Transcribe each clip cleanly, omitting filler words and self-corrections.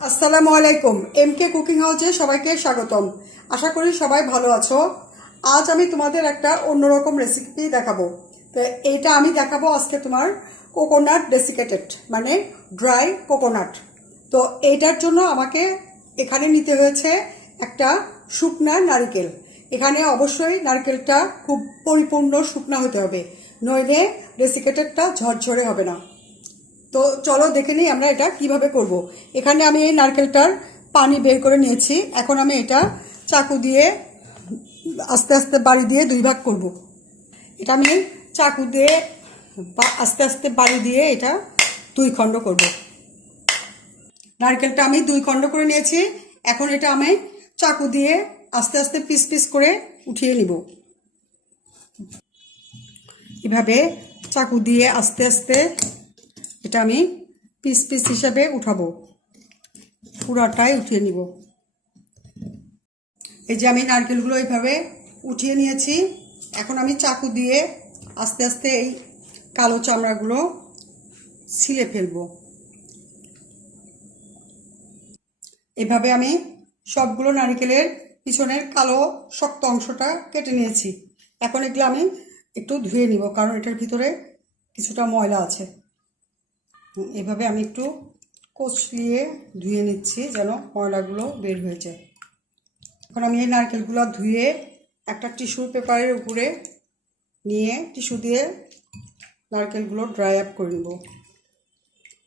আসসালামুয়ালাইকুম এমকে cooking হাউসে সবাইকে স্বাগতম। আশা করি সবাই ভালো আছো। আজ আমি তোমাদের একটা অন্যরকম রেসিপি দেখাবো। তো এইটা আমি দেখাবো আজকে তোমার কোকোনাট ডেসিকেটেড মানে ড্রাই কোকোনাট। তো এইটার জন্য আমাকে এখানে নিতে হয়েছে একটা শুকনা নারকেল। এখানে অবশ্যই নারকেলটা খুব পরিপূর্ণ শুকনা হতে হবে, নইলে ডেসিকেটেডটা ঝরঝরে হবে না। তো চলো দেখে নিই আমরা এটা কিভাবে করব। এখানে আমি এই নারকেলটার পানি বের করে নিয়েছি। এখন আমি এটা চাকু দিয়ে আস্তে আস্তে বাড়ি দিয়ে দুই ভাগ করব। এটা আমি চাকু দিয়ে আস্তে আস্তে বাড়ি দিয়ে এটা দুই খণ্ড করব। নারকেলটা আমি দুই খণ্ড করে নিয়েছি। এখন এটা আমি চাকু দিয়ে আস্তে আস্তে পিস পিস করে উঠিয়ে নিব। এভাবে চাকু দিয়ে আস্তে আস্তে এটা আমি পিস পিস হিসাবে উঠাবো, পুরাটাই উঠিয়ে নিব। এই যে আমি নারকেলগুলো এইভাবে উঠিয়ে নিয়েছি। এখন আমি চাকু দিয়ে আস্তে আস্তে এই কালো চামড়াগুলো ছিলে ফেলবো। এভাবে আমি সবগুলো নারকেলের পিছনের কালো শক্ত অংশটা কেটে নিয়েছি। এখন এগুলো আমি একটু ধুয়ে নিব, কারণ এটার ভিতরে কিছুটা ময়লা আছে। এভাবে আমি একটু কচলিয়ে ধুয়ে নিচ্ছি যেন ময়লাগুলো বের হয়ে যায়। এখন আমি এই নারকেলগুলো ধুয়ে একটা টিস্যু পেপারের উপরে নিয়ে টিস্যু দিয়ে নারকেলগুলো ড্রাই আপ করে নেব,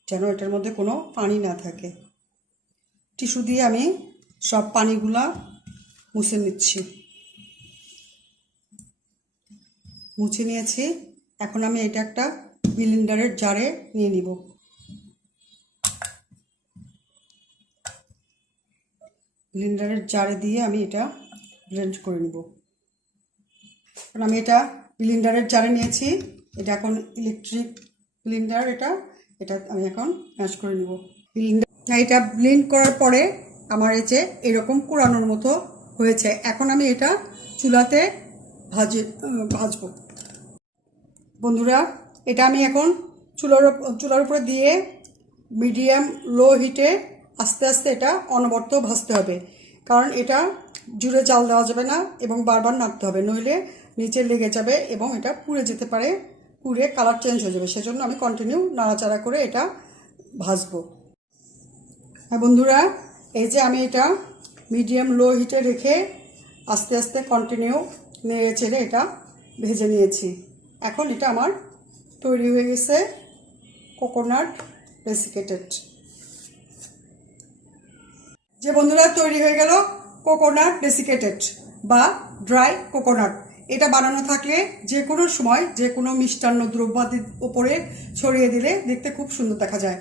যেন এটার মধ্যে কোনো পানি না থাকে। টিস্যু দিয়ে আমি সব পানিগুলা মুছে নিচ্ছি। মুছে নিয়েছি। এখন আমি এটা একটা ব্লেন্ডারের জারে নিয়ে নিব। ব্লেন্ডারের জারে দিয়ে আমি এটা ব্লেন্ড করে নিব। এখন আমি এটা ব্লেন্ডারের জারে নিয়েছি। এটা এখন ইলেকট্রিক ব্লেন্ডার, এটা আমি এখন ম্যাশ করে নিব। এটা ব্লেন্ড করার পরে আমার এই যে এরকম কুড়ানোর মতো হয়েছে। এখন আমি এটা চুলাতে ভাজবো। বন্ধুরা, এটা আমি এখন চুলার উপরে দিয়ে মিডিয়াম লো হিটে আস্তে আস্তে এটা অনবরত ভাজতে হবে, কারণ এটা জুড়ে জাল দেওয়া যাবে না এবং বারবার নাড়তে হবে, নইলে নিচে লেগে যাবে এবং এটা পুড়ে যেতে পারে, পুড়ে কালার চেঞ্জ হয়ে যাবে। সেজন্য আমি কন্টিনিউ নাড়াচাড়া করে এটা ভাজবো। হ্যাঁ বন্ধুরা, এই যে আমি এটা মিডিয়াম লো হিটে রেখে আস্তে আস্তে কন্টিনিউ নেড়ে চেড়ে এটা ভেজে নিয়েছি। এখন এটা আমার তৈরি হয়ে গেছে কোকোনাট ডেসিকেটেড। যে বন্ধুরা, তৈরি হয়ে গেল কোকোনাট ডেসিকেটেড বা ড্রাই কোকোনাট। এটা বানানো থাকলে যে কোনো সময় যে কোনো মিষ্টান্ন দ্রব্যাদির উপরে ছড়িয়ে দিলে দেখতে খুব সুন্দর দেখা যায়।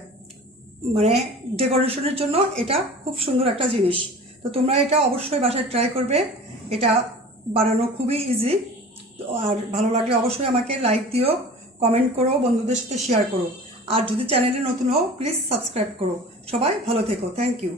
মানে ডেকোরেশনের জন্য এটা খুব সুন্দর একটা জিনিস। তো তোমরা এটা অবশ্যই বাসায় ট্রাই করবে। এটা বানানো খুবই ইজি। আর ভালো লাগলে অবশ্যই আমাকে লাইক দিও, কমেন্ট করো, বন্ধুদের সাথে শেয়ার করো। আর যদি চ্যানেলে নতুন হও প্লিজ সাবস্ক্রাইব করো। সবাই ভালো থেকো। Thank you.